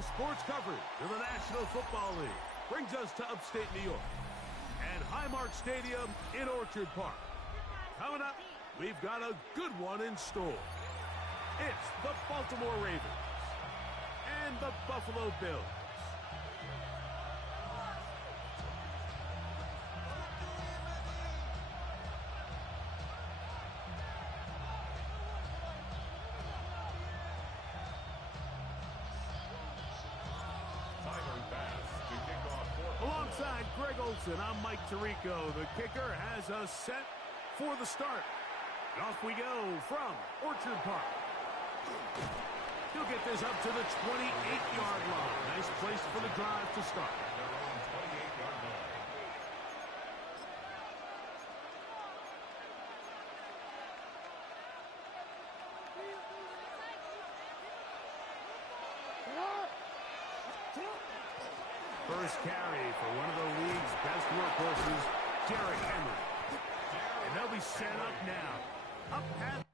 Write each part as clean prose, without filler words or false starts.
Saturday sports coverage of the National Football League brings us to upstate New York and Highmark Stadium in Orchard Park. Coming up, we've got a good one in store. It's the Baltimore Ravens and the Buffalo Bills. Alongside Greg Olson, I'm Mike Tirico. The kicker has us set for the start. And off we go from Orchard Park. He'll get this up to the 28-yard line. Nice place for the drive to start. First carry for one of the league's best workhorses, Derrick Henry. And they'll be set up now. Up past.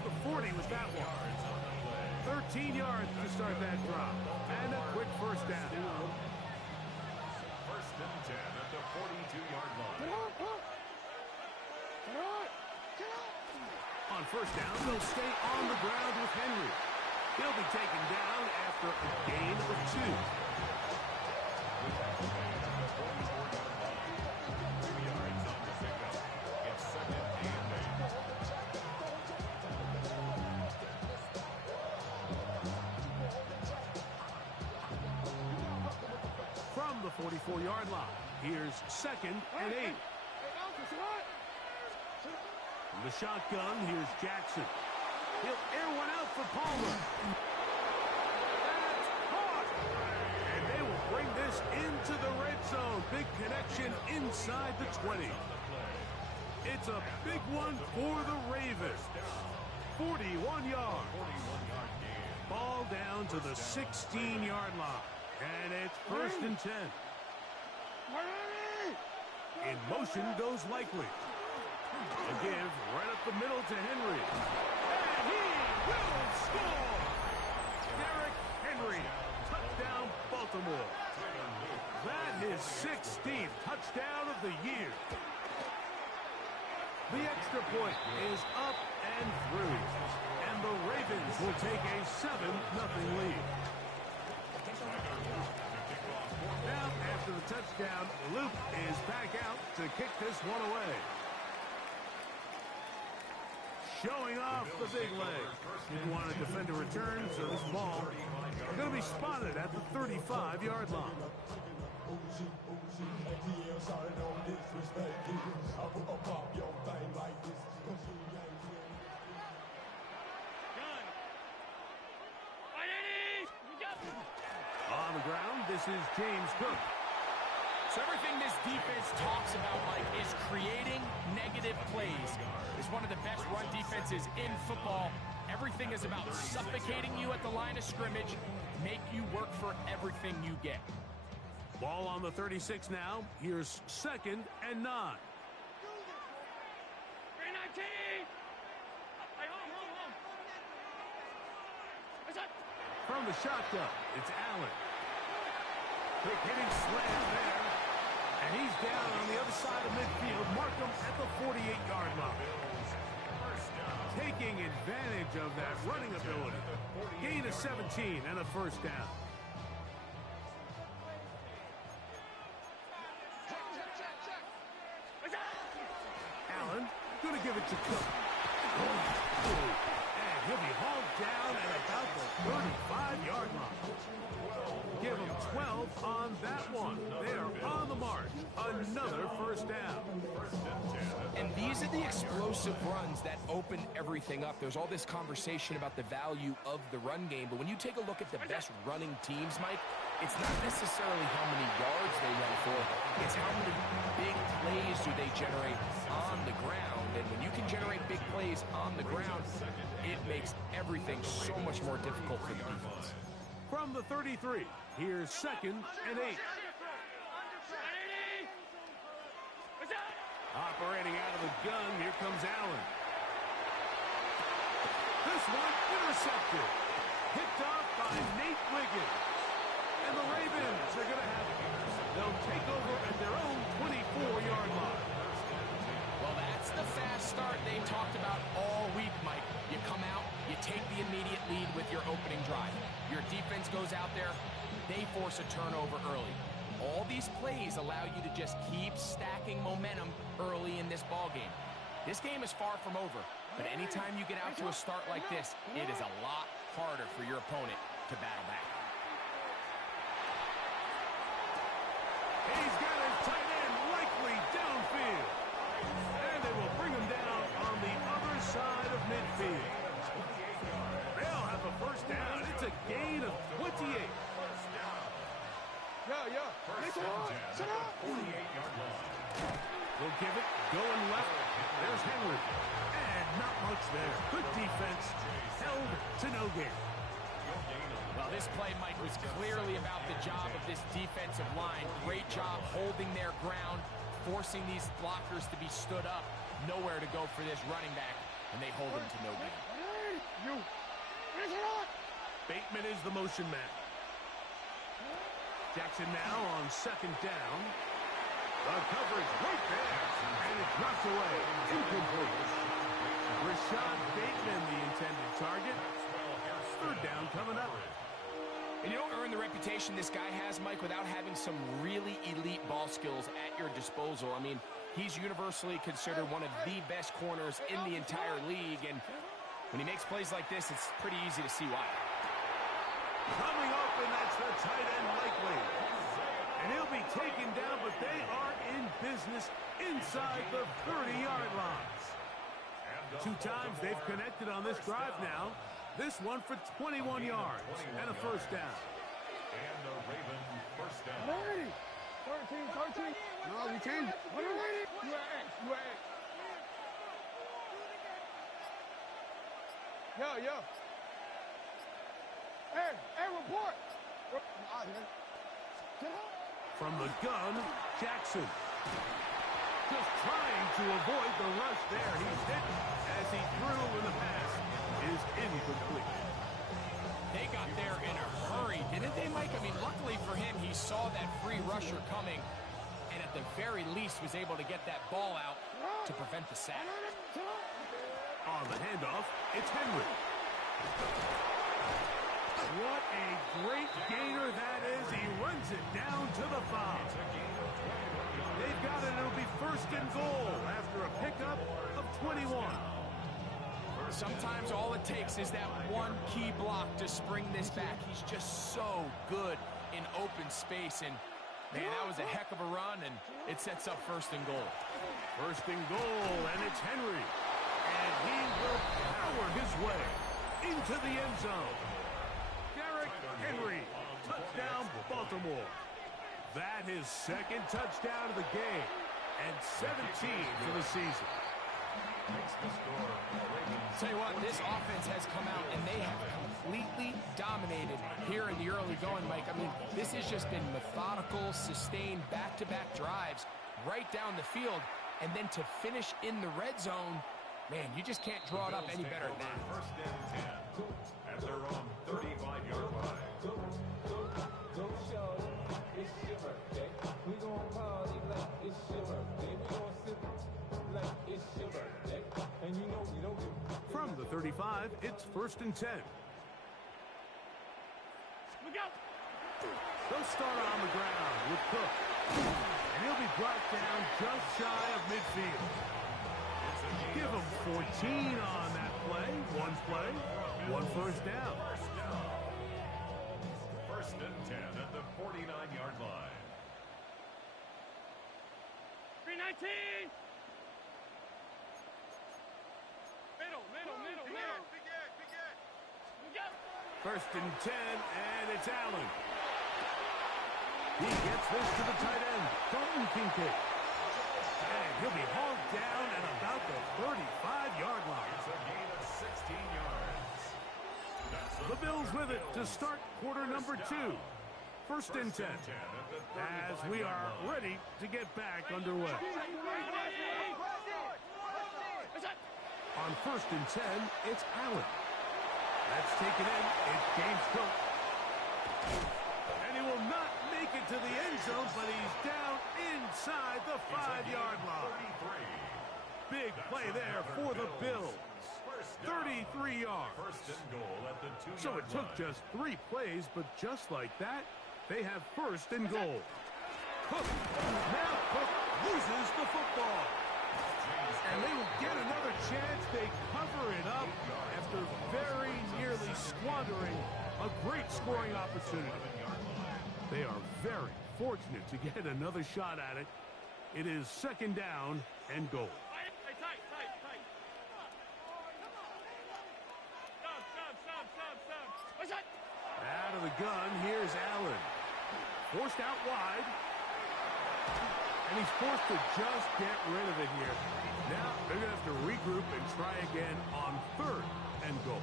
The 40 was that one. 13 yards to start that drop. And a quick first down. First and 10 at the 42-yard line. On first down, they'll stay on the ground with Henry. He'll be taken down after a gain of 2. From the 44-yard line, here's second and 8. From the shotgun, here's Jackson. He'll air one out for Palmer. That's caught! And they will bring this into the red zone. Big connection inside the 20. It's a big one for the Ravens. 41 yards. Ball down to the 16-yard line. And it's first and 10. In motion goes Likely. A give right up the middle to Henry. And he will score! Derrick Henry. Touchdown, Baltimore. That is 16th touchdown of the year. The extra point is up and through. And the Ravens will take a 7-0 lead. Now, after the touchdown, Luke is back out to kick this one away. Showing off the big leg. Didn't want to defend a return, so this ball is going to be spotted at the 35-yard line. On the ground, this is James Cook. So everything this defense talks about, Mike, is creating negative plays. It's one of the best run defenses in football. Everything is about suffocating you at the line of scrimmage, make you work for everything you get. Ball on the 36 now. Here's second and 9. From the shotgun, it's Allen. Quick hitting slam there. And he's down on the other side of midfield. Markham at the 48-yard line. Taking advantage of that running ability. Gain of 17 and a first down. Allen going to give it to Cook. And he'll be hauled down at about the 35-yard line. Give him 12 on that one. They are on the mark. Another first down. And these are the explosive runs that open everything up. There's all this conversation about the value of the run game, but when you take a look at the best running teams, Mike, it's not necessarily how many yards they run for, it's how many big plays do they generate on the ground. And when you can generate big plays on the ground, it makes everything so much more difficult for the defense. From the 33, here's 2nd and 8. Operating out of the gun, here comes Allen. This one intercepted. Picked off by Nate Wiggins. And the Ravens are going to have it. They'll take over at their own 24-yard line. Well, that's the fast start they talked about all week, Mike. You come out, you take the immediate lead with your opening drive. Your defense goes out there, they force a turnover early. All these plays allow you to just keep stacking momentum early in this ballgame. This game is far from over, but anytime you get out to a start like this, it is a lot harder for your opponent to battle back. He's got his tight end likely downfield. And they will bring him down on the other side of midfield. They'll have a first down. It's a gain of 28. Sit up. 48-yard line. We'll give it going left. There's Henry. And not much there. Good defense. Held to no gain. Well, this play, Mike, was clearly about the job of this defensive line. Great job holding their ground, forcing these blockers to be stood up. Nowhere to go for this running back, and they hold him to no gain. Bateman is the motion man. Jackson now on 2nd down. The coverage right there. And it drops away. Incomplete. Rashad Bateman, the intended target. 3rd down coming up. And you don't earn the reputation this guy has, Mike, without having some really elite ball skills at your disposal. I mean, he's universally considered one of the best corners in the entire league. And when he makes plays like this, it's pretty easy to see why. Coming open, that's the tight end likely. And he'll be taken down, but they are in business inside the 30-yard lines. 2 times they've connected on this drive now. This one for 21 yards and a first down. And the Raven first down. 13. No, we changed it. You are X. Yo. Hey, report. From the gun, Jackson. Just trying to avoid the rush there. He's hit as he threw in the pass is incomplete. They got there in a hurry, didn't they, Mike? I mean, luckily for him, he saw that free rusher coming, and at the very least was able to get that ball out to prevent the sack. On the handoff, it's Henry. What a great gainer that is. He runs it down to the 5. They've got it. It'll be 1st and goal after a pickup of 21. Sometimes all it takes is that one key block to spring this back. He's just so good in open space. And, man, that was a heck of a run, and it sets up 1st and goal. 1st and goal, and it's Henry. And he will power his way into the end zone. Derrick Henry, touchdown Baltimore. That his 2nd touchdown of the game, and 17 for the season. Tell you what, this offense has come out, and they have completely dominated here in the early going, Mike. I mean, this has just been methodical, sustained, back-to-back drives right down the field, and then to finish in the red zone, man, you just can't draw it up any better than that. 1st and 10 at their own 35-yard line. It's your birthday. We gon' party like it's your birthday. We gon' sip like it's your birthday. And you know we don't give. From the 35, it's 1st and 10. Look out. They'll start on the ground with Cook. And he'll be brought down just shy of midfield. Give him 14 on that play. one first down. First and 10 at the 49-yard line. 319. Middle. First and 10, and it's Allen. He gets this to the tight end, Dalton Kincaid. And he'll be hauled down at about the 35-yard line. It's a gain of 16 yards. The Bills with it to start quarter number 2. First and 10, as we are ready to get back underway. On first and 10, it's Allen. That's taken in. It's James Cook. And he will not make it to the end zone, but he's down inside the 5-yard line. Big play there for the Bills. 33 yards. First and goal at the 2-yard line. So it took just 3 plays, but just like that, they have first and goal. Cook. Now Cook loses the football. And they will get another chance. They cover it up after very nearly squandering a great scoring opportunity. They are very fortunate to get another shot at it. It is second down and goal. Out of the gun, here's Allen. Forced out wide. And he's forced to just get rid of it here. Now they're going to have to regroup and try again on third and goal.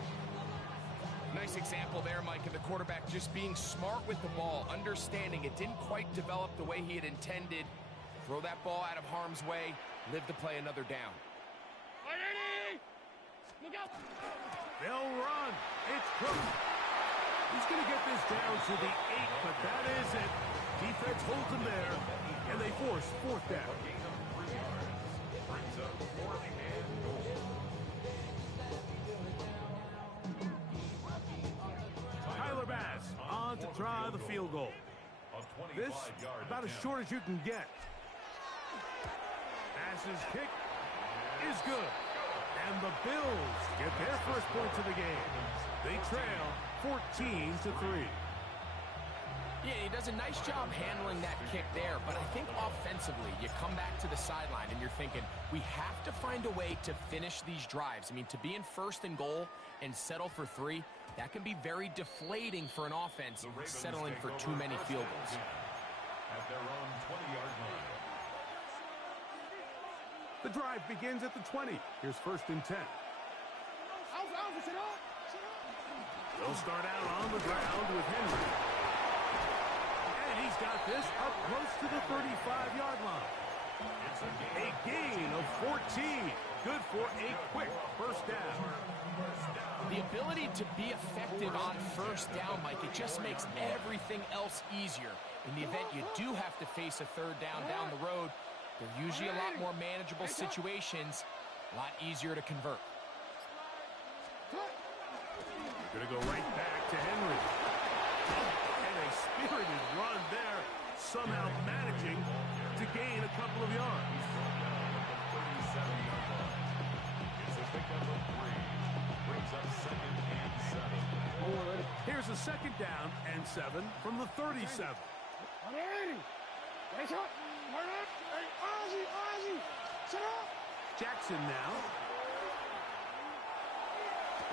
Nice example there, Mike, of the quarterback just being smart with the ball, understanding it didn't quite develop the way he had intended. Throw that ball out of harm's way, live to play another down. They'll run. It's Cook. He's going to get this down to the 8, but that is it. Defense holds him there, and they force fourth down. Tyler Bass on to try the field goal. This about as short as you can get. Bass's kick is good. And the Bills get their first points of the game. They trail 14-3. Yeah, he does a nice job handling that kick there, but I think offensively, you come back to the sideline and you're thinking, we have to find a way to finish these drives. I mean, to be in first and goal and settle for 3, that can be very deflating for an offense settling for too many field goals. At their own 20-yard line. The drive begins at the 20. Here's first and 10. They'll start out on the ground with Henry. And he's got this up close to the 35-yard line. A gain of 14. Good for a quick first down. The ability to be effective on first down, Mike, it just makes everything else easier. In the event you do have to face a third down the road, they're usually a lot more manageable situations, a lot easier to convert. Going to go right back to Henry. And a spirited run there, somehow managing to gain a couple of yards. It's a pickup of 3. Brings up second and 7. Here's a second down and 7 from the 37. Jackson now.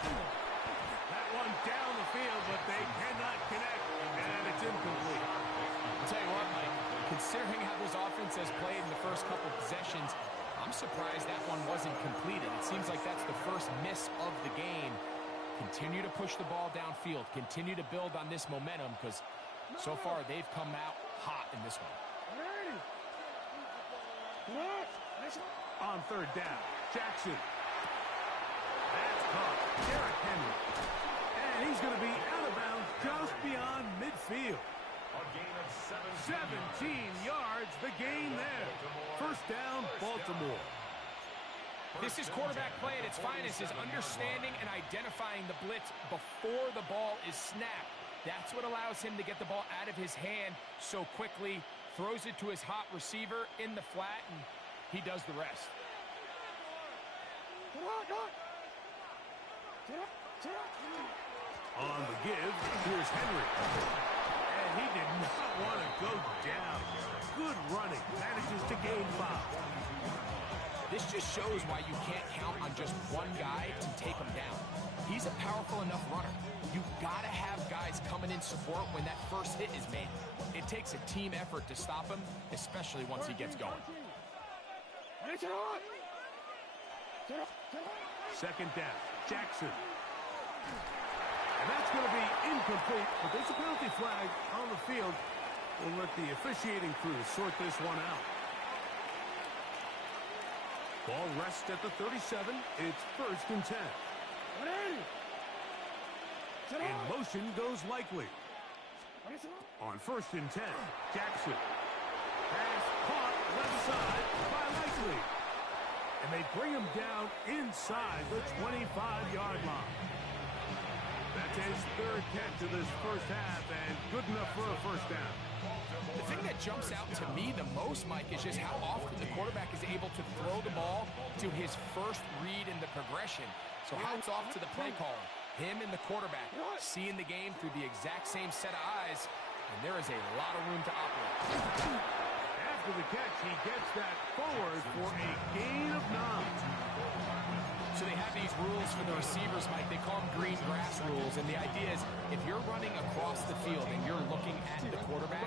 That one down the field, but they cannot connect, and it's incomplete. I'll tell you what, Mike, considering how this offense has played in the first couple possessions, I'm surprised that one wasn't completed. It seems like that's the first miss of the game. Continue to push the ball downfield. Continue to build on this momentum, because so far they've come out hot in this one. On third down, Jackson. That's caught. Derrick Henry. And he's going to be out of bounds just beyond midfield. A gain of 17 yards, the gain there. First down, Baltimore. This is quarterback play at its finest, is understanding and identifying the blitz before the ball is snapped. That's what allows him to get the ball out of his hand so quickly, throws it to his hot receiver in the flat, and he does the rest. On the give, here's Henry. And he did not want to go down. Good running. Manages to gain foul. This just shows why you can't count on just one guy to take him down. He's a powerful enough runner. You've got to have guys coming in support when that first hit is made. It takes a team effort to stop him, especially once he gets going. Second down, Jackson. And that's going to be incomplete, but there's a penalty flag on the field. We'll let the officiating crew sort this one out. Ball rests at the 37. It's 1st and 10. In motion goes Likely. On 1st and 10, Jackson. Pass caught left side by Likely. And they bring him down inside the 25-yard line. That's his 3rd catch of this first half, and good enough for a first down. The thing that jumps out to me the most, Mike, is just how often the quarterback is able to throw the ball to his first read in the progression. So hats off to the play caller. Him and the quarterback seeing the game through the exact same set of eyes, and there is a lot of room to operate. After the catch, he gets that forward for a gain of 9. So they have these rules for the receivers, Mike. They call them green grass rules. And the idea is if you're running across the field and you're looking at the quarterback,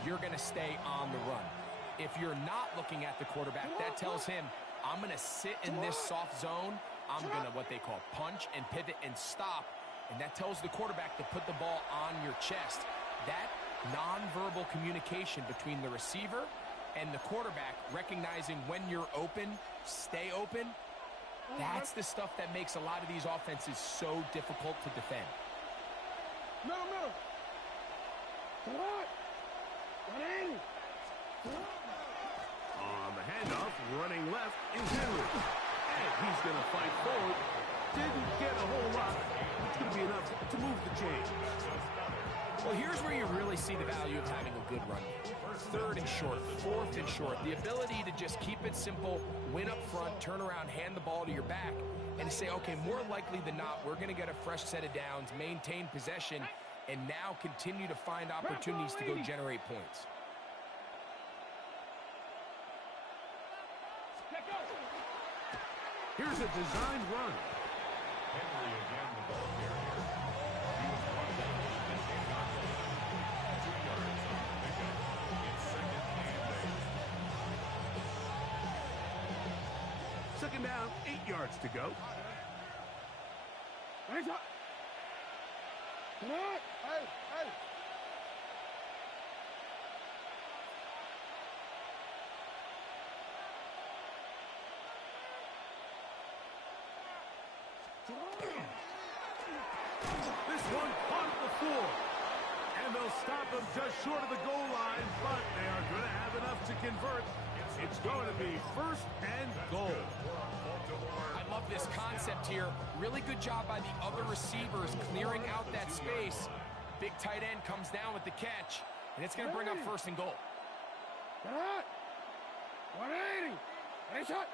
you're going to stay on the run. If you're not looking at the quarterback, that tells him, I'm going to sit in this soft zone. I'm going to what they call punch and pivot and stop. And that tells the quarterback to put the ball on your chest. That nonverbal communication between the receiver and the quarterback, recognizing when you're open, stay open, that's the stuff that makes a lot of these offenses so difficult to defend. Middle. Come on. 180. On the handoff, running left is Henry. And he's going to fight forward. Didn't get a whole lot. It's going to be enough to move the chains. Well, here's where you really see the value of having a good run game. 3rd and short, 4th and short. The ability to just keep it simple, win up front, turn around, hand the ball to your back, and say, okay, more likely than not, we're going to get a fresh set of downs, maintain possession, and now continue to find opportunities to go generate points. Here's a designed run. Henry again, the ball carrier. He was brought down to the 10-yard line. 2 yards on the pickup. It's 2nd and 8. Second down, 8 yards to go. Come on. Hey. This one caught at the 4. And they'll stop him just short of the goal line, but they are going to have enough to convert. It's going to be 1st and goal. I love this concept here. Really good job by the other receivers clearing out that space. Big tight end comes down with the catch, and it's going to bring up 1st and goal. Come on. 180. Hey, shot.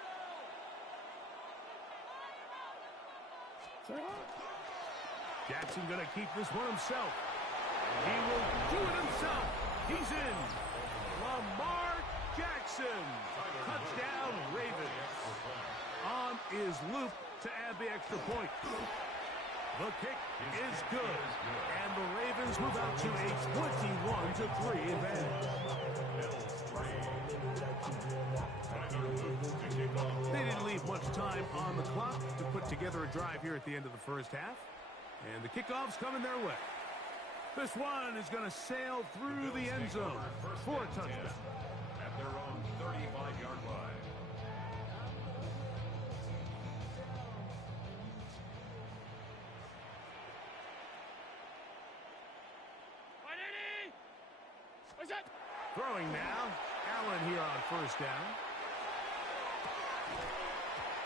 Jackson going to keep this one himself. He will do it himself. He's in. Lamar Jackson. Touchdown, Ravens. On is Luke to add the extra point. The kick is good. And the Ravens move out to a 21-3 advantage. They didn't leave much time on the clock to put together a drive here at the end of the first half. And the kickoff's coming their way. This one is going to sail through the end zone for a touchdown. At their own 35-yard line. Throwing now. Allen here on 1st down.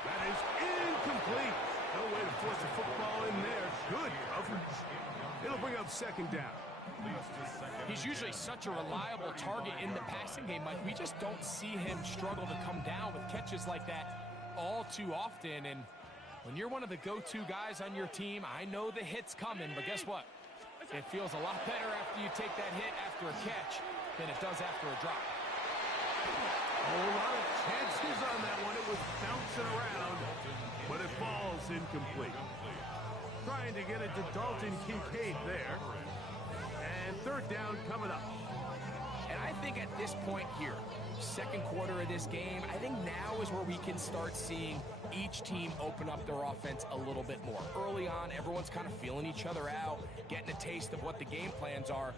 That is incomplete. No way to force a football in there. Good coverage. It'll bring up 2nd down. He's usually such a reliable target in the passing game, Mike. We just don't see him struggle to come down with catches like that all too often. And When you're one of the go-to guys on your team, I know the hit's coming, but guess what? It feels a lot better after you take that hit after a catch than it does after a drop. A whole lot of chances on that one. It was bouncing around, but it falls incomplete. Trying to get it to Dalton Kincaid there. And third down coming up. And I think at this point here, second quarter of this game, I think now is where we can start seeing each team open up their offense a little bit more. Early on, everyone's kind of feeling each other out, getting a taste of what the game plans are.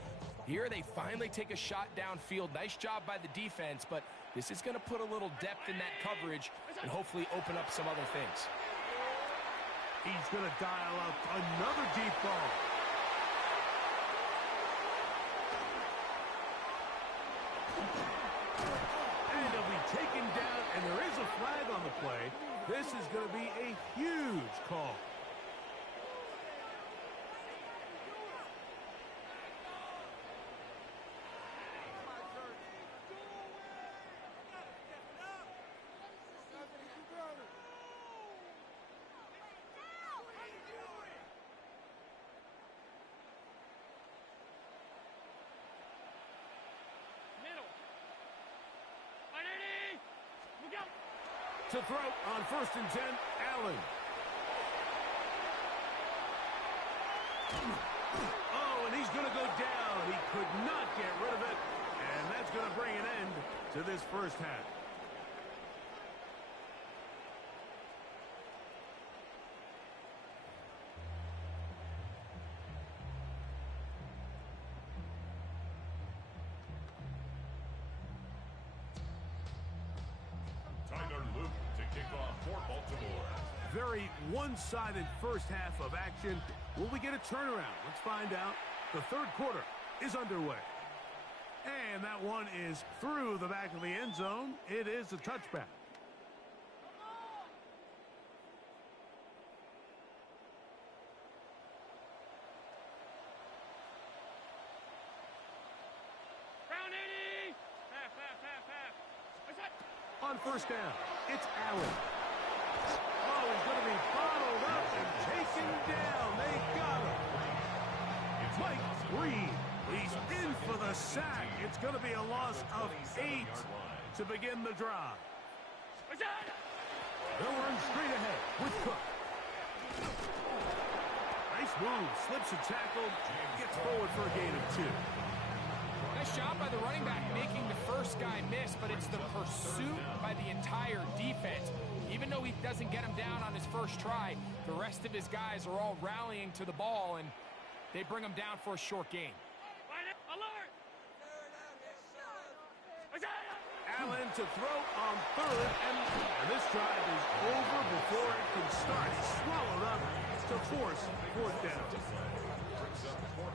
Here they finally take a shot downfield. Nice job by the defense, but this is going to put a little depth in that coverage and hopefully open up some other things. He's going to dial up another deep ball. And he'll be taken down, and there is a flag on the play. This is going to be a huge call. To throw on 1st and 10, Allen. Oh, and he's going to go down. He could not get rid of it, and that's going to bring an end to this first half. Very one-sided first half of action. Will we get a turnaround? Let's find out. The third quarter is underway. And that one is through the back of the end zone. It is a touchback. On first down, it's Allen. Oh, he's going to be bottled up and taken down. They got him. Mike Green, he's in for the sack. It's going to be a loss of 8 to begin the drive. They'll run straight ahead with Cook. Nice move, slips a tackle, gets forward for a gain of 2. Nice job by the running back making the first guy miss, but it's the pursuit by the entire defense. Even though he doesn't get him down on his first try, the rest of his guys are all rallying to the ball, and they bring him down for a short gain. Allen to throw on third, and this drive is over before it can start. He's swallowed up to force fourth down.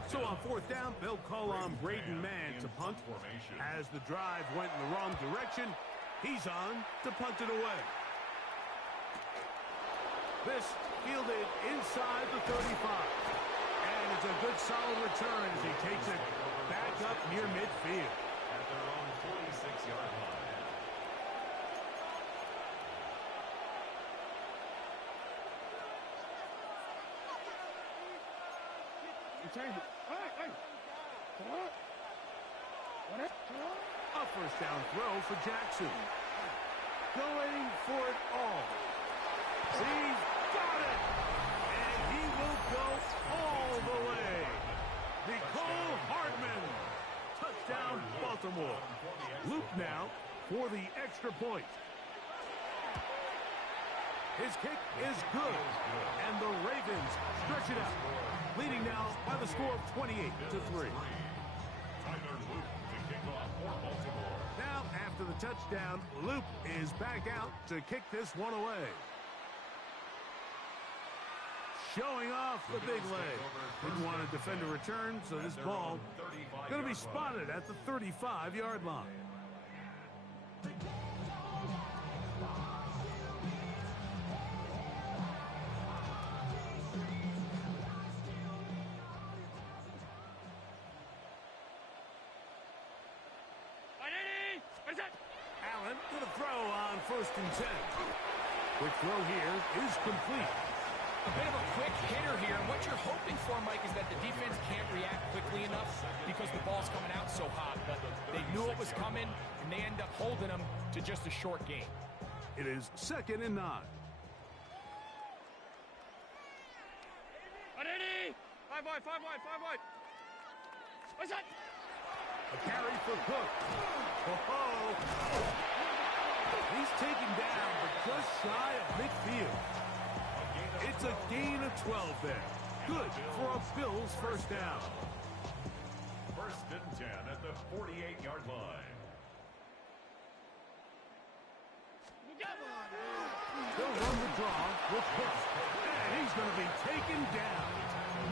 So on fourth down, they'll call on Braden Mann to punt. As the drive went in the wrong direction, he's on to punt it away. This fielded inside the 35. And it's a good solid return as he takes it back up near midfield. At their own 46-yard line. A first down throw for Jackson. Going for it all. He's got it! And he will go all the way. Nicole Hardman. Touchdown, Baltimore. Luke now for the extra point. His kick is good. And the Ravens stretch it out. Leading now by the score of 28-3. Now, after the touchdown, Luke is back out to kick this one away. Showing off the big leg. Didn't want to defend a return, so this ball going to be spotted at the 35-yard line. Allen to the throw on 1st and 10. Quick throw here is complete. A bit of a quick hitter here, and what you're hoping for, Mike, is that the defense can't react quickly enough because the ball's coming out so hot, but they knew it was coming, and they end up holding them to just a short game. It is 2nd and 9. Five wide. What's that? A carry for Cook. Oh, he's taken down, but just shy of midfield. It's a gain of 12 there. Good for a Bills first down. 1st and 10 at the 48-yard line. They'll run the draw with Cook. And he's going to be taken down.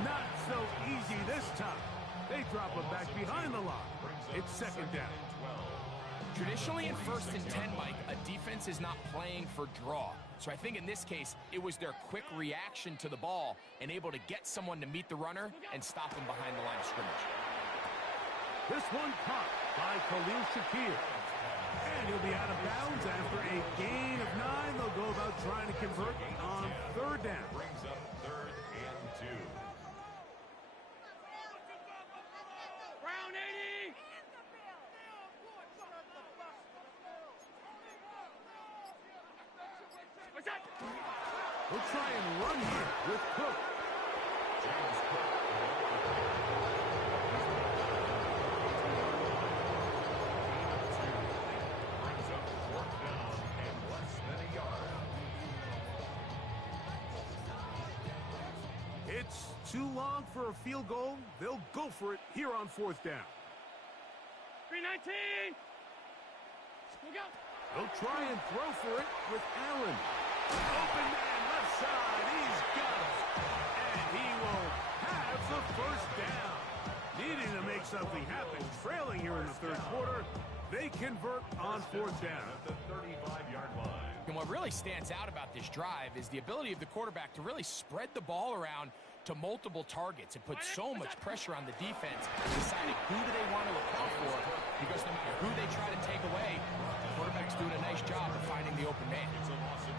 Not so easy this time. They drop him back behind the line. It's 2nd down. Traditionally in 1st and 10, Mike, a defense is not playing for draw. So I think in this case, it was their quick reaction to the ball and able to get someone to meet the runner and stop him behind the line of scrimmage. This one caught by Khalil Shakir. And he'll be out of bounds after a gain of 9. They'll go about trying to convert on 3rd down. Brings up 3rd and 2. Round 80. What's that? We'll try and run here with Cook. James Cook. Brings up 4th down and less than a yard. It's too long for a field goal. They'll go for it here on 4th down. 319. Look out. They'll try and throw for it with Allen. Open man left side. He's got it. And he will have the first down. Needing to make something happen. Trailing here in the 3rd quarter. They convert on 4th down. At the 35-yard line. And what really stands out about this drive is the ability of the quarterback to really spread the ball around to multiple targets and put so much pressure on the defense, deciding who do they want to account for, because no matter who they try to take away, the quarterback's doing a nice job of finding the open man.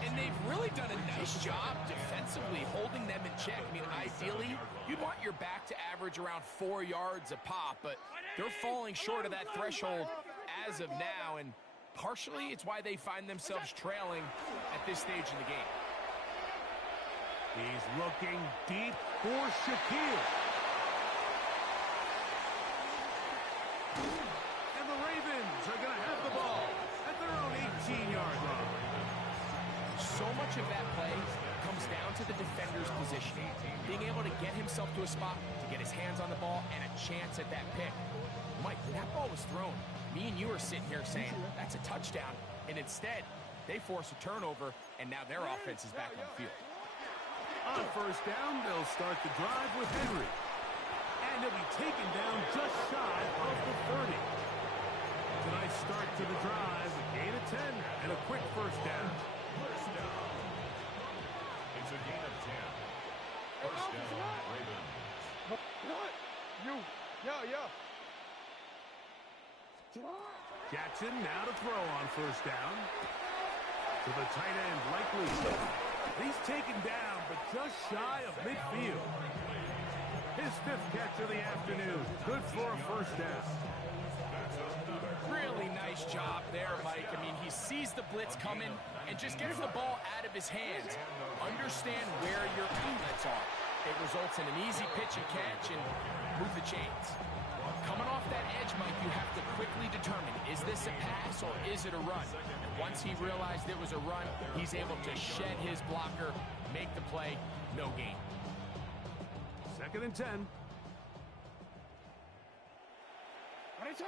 And they've really done a nice job defensively holding them in check. I mean, ideally, you'd want your back to average around 4 yards a pop, but they're falling short of that threshold as of now, and partially it's why they find themselves trailing at this stage in the game. He's looking deep for Shakir. And the Ravens are going to have the ball at their own 18-yard line. So much of that play comes down to the defender's positioning, being able to get himself to a spot, to get his hands on the ball, and a chance at that pick. Mike, when that ball was thrown, me and you are sitting here saying, that's a touchdown, and instead, they force a turnover, and now their offense is back on the field. On 1st down, they'll start the drive with Henry. And he'll be taken down just shy of the 30. Tonight's start to the drive, a gain of 10 and a quick 1st down. First down. It's a gain of 10. 1st down, Ravens. What? You. Yeah. Jackson now to throw on 1st down. To the tight end, Likely. He's taken down, but just shy of midfield. His 5th catch of the afternoon. Good for a 1st down. Really nice job there, Mike. I mean, he sees the blitz coming and just gets the ball out of his hands. Understand where your outlets are. It results in an easy pitch and catch and move the chains. Coming off that edge, Mike, you have to quickly determine, is this a pass or is it a run? And once he realized it was a run, he's able to shed his blocker, make the play, no gain. 2nd and 10. What is it?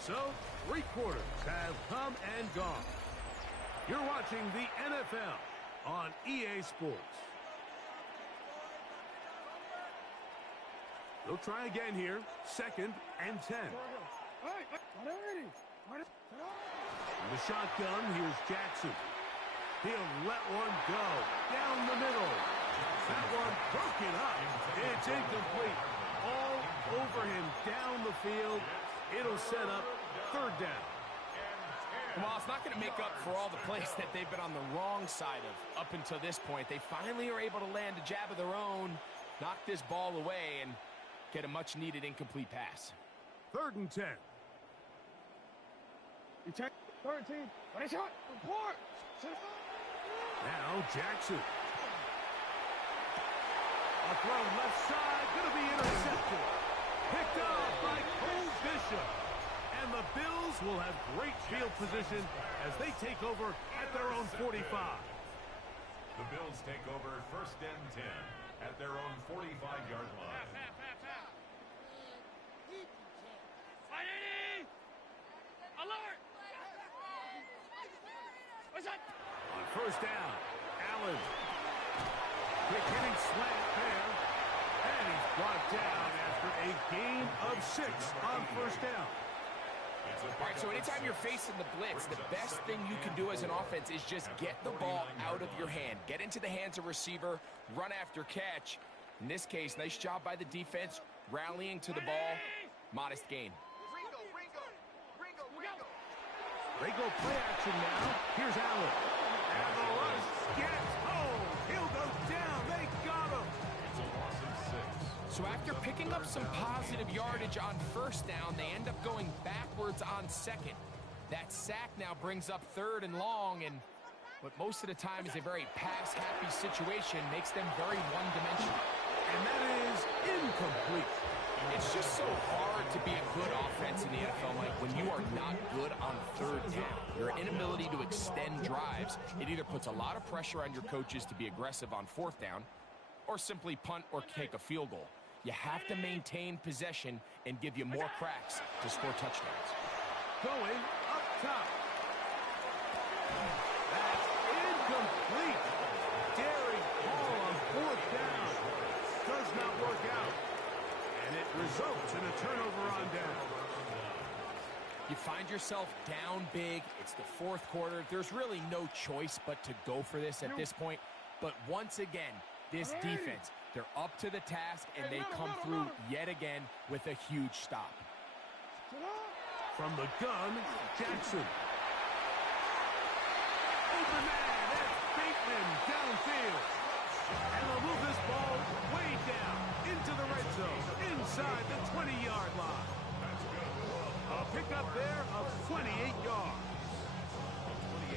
So, 3 quarters have come and gone. You're watching the NFL on EA Sports. They'll try again here. 2nd and 10. In the shotgun, here's Jackson. He'll let one go down the middle. That one broken up. It's incomplete. All over him down the field. It'll set up third down. Well, it's not going to make up for all the plays that they've been on the wrong side of up until this point. They finally are able to land a jab of their own, knock this ball away, and get a much-needed incomplete pass. 3rd and 10. You check 13. Ready, shot. Report. Now Jackson. A throw left side, going to be intercepted. Picked off by Cole Bishop. And the Bills will have great field position as they take over at their own 45. The Bills take over 1st and 10 at their own 45-yard line. Alert! On 1st down, Allen. Quick hitting slant there. And he's brought down after a gain of 6 on 1st down. All right, so anytime you're facing the blitz, the best thing you can do as an offense is just get the ball out of your hand. Get into the hands of receiver, run after catch. In this case, nice job by the defense, rallying to the ball. Modest gain. They go play action now. Here's Allen. And the rush gets home. He'll go down. They got him. It's a loss of 6. So after picking up some positive yardage on 1st down, they end up going backwards on 2nd. That sack now brings up 3rd and long, and what most of the time is a very pass-happy situation makes them very one-dimensional. And that is incomplete. It's just so hard to be a good offense in the NFL, Mike, when you are not good on 3rd down. Your inability to extend drives, it either puts a lot of pressure on your coaches to be aggressive on 4th down or simply punt or take a field goal. You have to maintain possession and give you more cracks to score touchdowns. Going up top. That's incomplete. Daring Hall on 4th down. Does not work out. And it results in a turnover on down. You find yourself down big. It's the 4th quarter. There's really no choice but to go for this at this point. But once again, this defense, they're up to the task, and they come through yet again with a huge stop. From the gun, Jackson. Open man, that's Bateman downfield. And they'll move this ball way down into the red zone, inside the 20-yard line. A pickup there of 28 yards.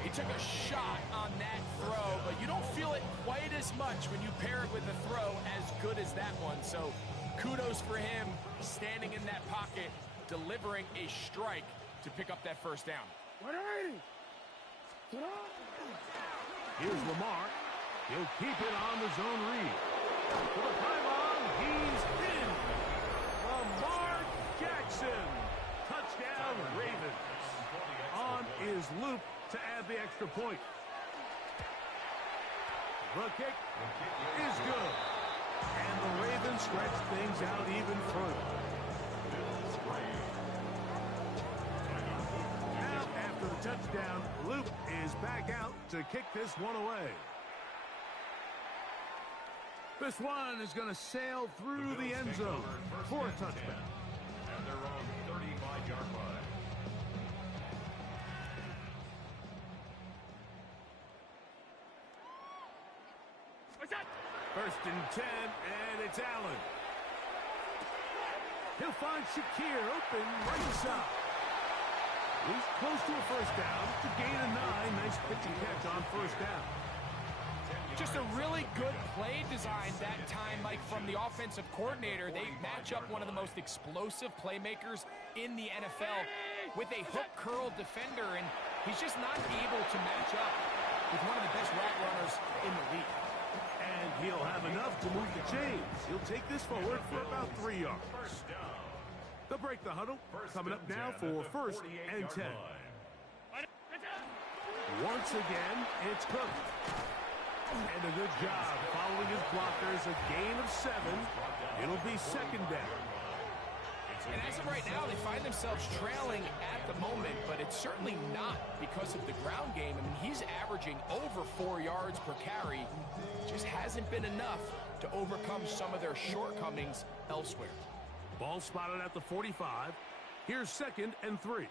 He took a shot on that throw, but you don't feel it quite as much when you pair it with a throw as good as that one. So kudos for him standing in that pocket, delivering a strike to pick up that 1st down. Here's Lamar. He'll keep it on the zone read. For the pylon, he's in. Lamar Jackson. Touchdown, Ravens. On is Luke to add the extra point. The kick is good. And the Ravens stretch things out even further. Now, after the touchdown, Luke is back out to kick this one away. This one is going to sail through the end zone for a touchdown. At their own 35-yard line. First and 10, and it's Allen. He'll find Shakir open right side. He's close to a 1st down to gain a 9. Nice pitch and catch on 1st down. Just a really good play design that time, Mike, from the offensive coordinator. They match up one of the most explosive playmakers in the NFL with a hook curl defender, and he's just not able to match up with one of the best route runners in the league. And he'll have enough to move the chains. He'll take this forward for about 3 yards. They'll break the huddle. Coming up now for 1st and 10. Once again, it's Cook. And a good job following his blockers. A gain of 7. It'll be 2nd down. And as of right now, they find themselves trailing at the moment, but it's certainly not because of the ground game. I mean, he's averaging over 4 yards per carry. Just hasn't been enough to overcome some of their shortcomings elsewhere. Ball spotted at the 45. Here's 2nd and 3.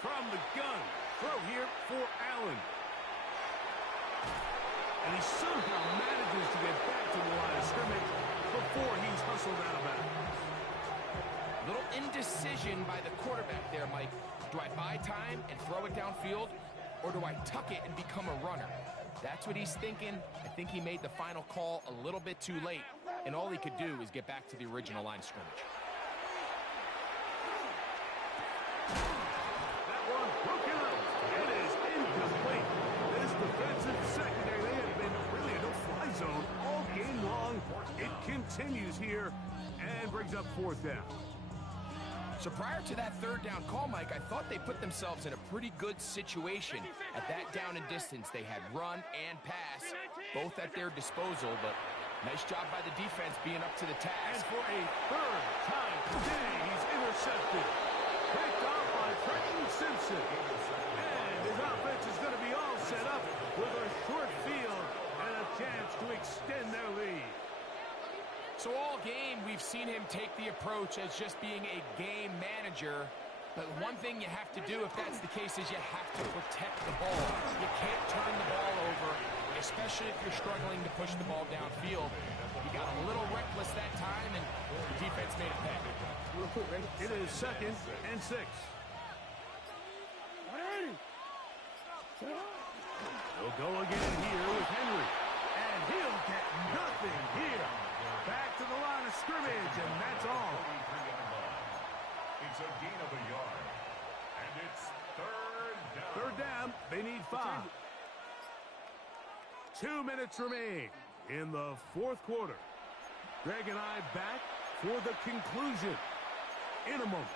From the gun, throw here for Allen. And he somehow manages to get back to the line of scrimmage before he's hustled out of bounds. Little indecision by the quarterback there, Mike. Do I buy time and throw it downfield, or do I tuck it and become a runner? That's what he's thinking. I think he made the final call a little bit too late, and all he could do is get back to the original line of scrimmage. That one broken up. It is incomplete. This defensive secondary, they have been really a no-fly zone all game long. It continues here and brings up fourth down. So prior to that third down call, Mike, I thought they put themselves in a pretty good situation. At that down and distance, they had run and pass, both at their disposal, but nice job by the defense being up to the task. And for a third time today, he's intercepted. Picked off by Trenton Simpson. And his offense is going to be all set up with a short field and a chance to extend their lead. So all game, we've seen him take the approach as just being a game manager. But one thing you have to do if that's the case is you have to protect the ball. You can't turn the ball over, especially if you're struggling to push the ball downfield. He got a little reckless that time, and the defense made a pay. It is 2nd and 6. He'll go again here with Henry. And he'll get nothing here. Back to the line of scrimmage, and that's all. It's a gain of a yard. And it's third down. Third down, they need 5. 2 minutes remain in the fourth quarter. Greg and I back for the conclusion in a moment.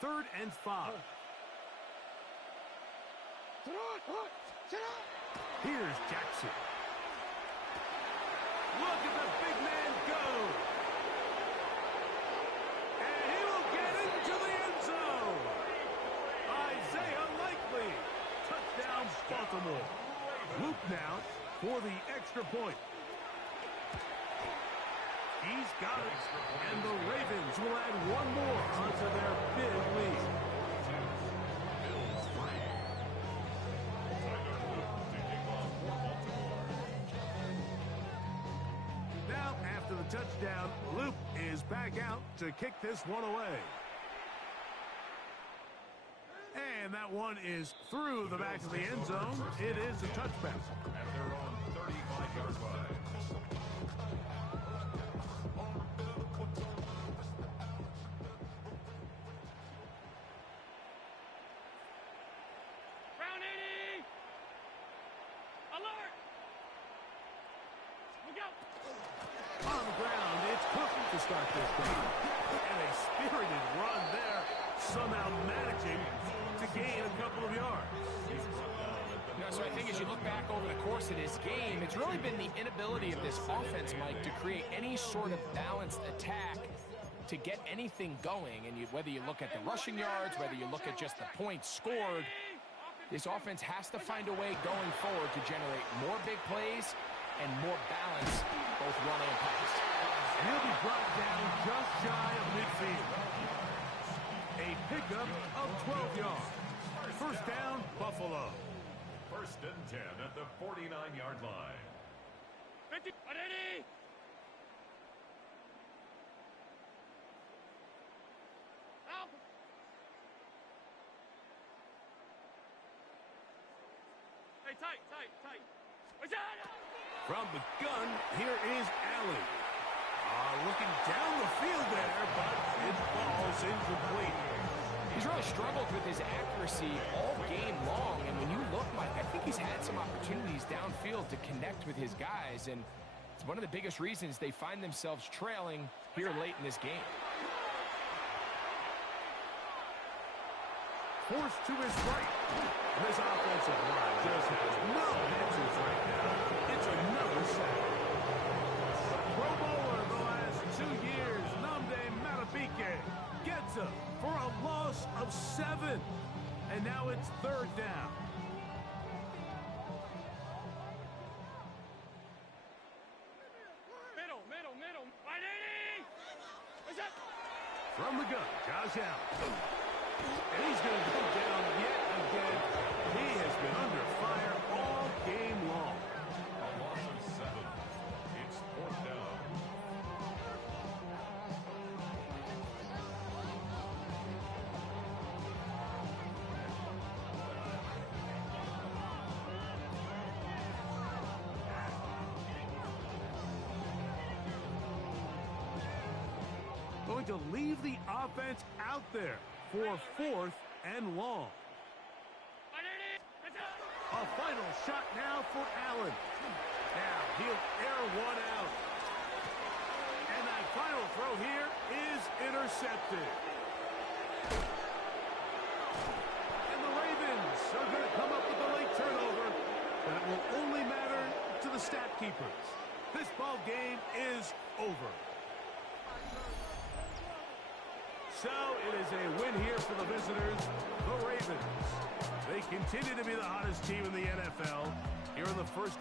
Third and 5. Here's Jackson. Look at the big man go. And he will get into the end zone. Isaiah Likely. Touchdown, Baltimore. Loop now for the extra point. He's got it. And the Ravens will add one more onto their big lead. Now, after the touchdown, Loop is back out to kick this one away. And that one is through the back of the end zone. It is a touchback. At their own 35-yard line. Round 80! Alert! Look out! On the ground, it's cooking to start this game. And a spirited run there, somehow managing to gain a couple of yards. You know, so I think as you look back over the course of this game, it's really been the inability of this offense, Mike, to create any sort of balanced attack to get anything going. And whether you look at the rushing yards, whether you look at just the points scored, this offense has to find a way going forward to generate more big plays and more balance, both run and pass. And he'll be brought down just shy of midfield. A pickup of 12 yards. First down, Buffalo. First and 10 at the 49-yard line. 50! 180! Help! Hey, tight! What's that? From the gun, here is Allen. Looking down the field there, but it falls incomplete. He's really struggled with his accuracy all game long, and when you look, Mike, I think he's had some opportunities downfield to connect with his guys, and it's one of the biggest reasons they find themselves trailing here late in this game. Forced to his right. This offensive line just has no answers right now. It's another sack. Pro Bowler the last 2 years, Nnamdi Madubuike gets him for a loss of 7. And now it's third down. From the gun, Josh Allen. And he's going to go down yet again. He has been under fire all game long. A loss of 7. It's 4th down. Going to leave the offense out there for 4th and long. A final shot now for Allen. Now he'll air one out. And that final throw here is intercepted. And the Ravens are going to come up with a late turnover, but it will only matter to the stat keepers. This ball game is over. So it is a win here for the visitors, the Ravens. They continue to be the hottest team in the NFL here in the first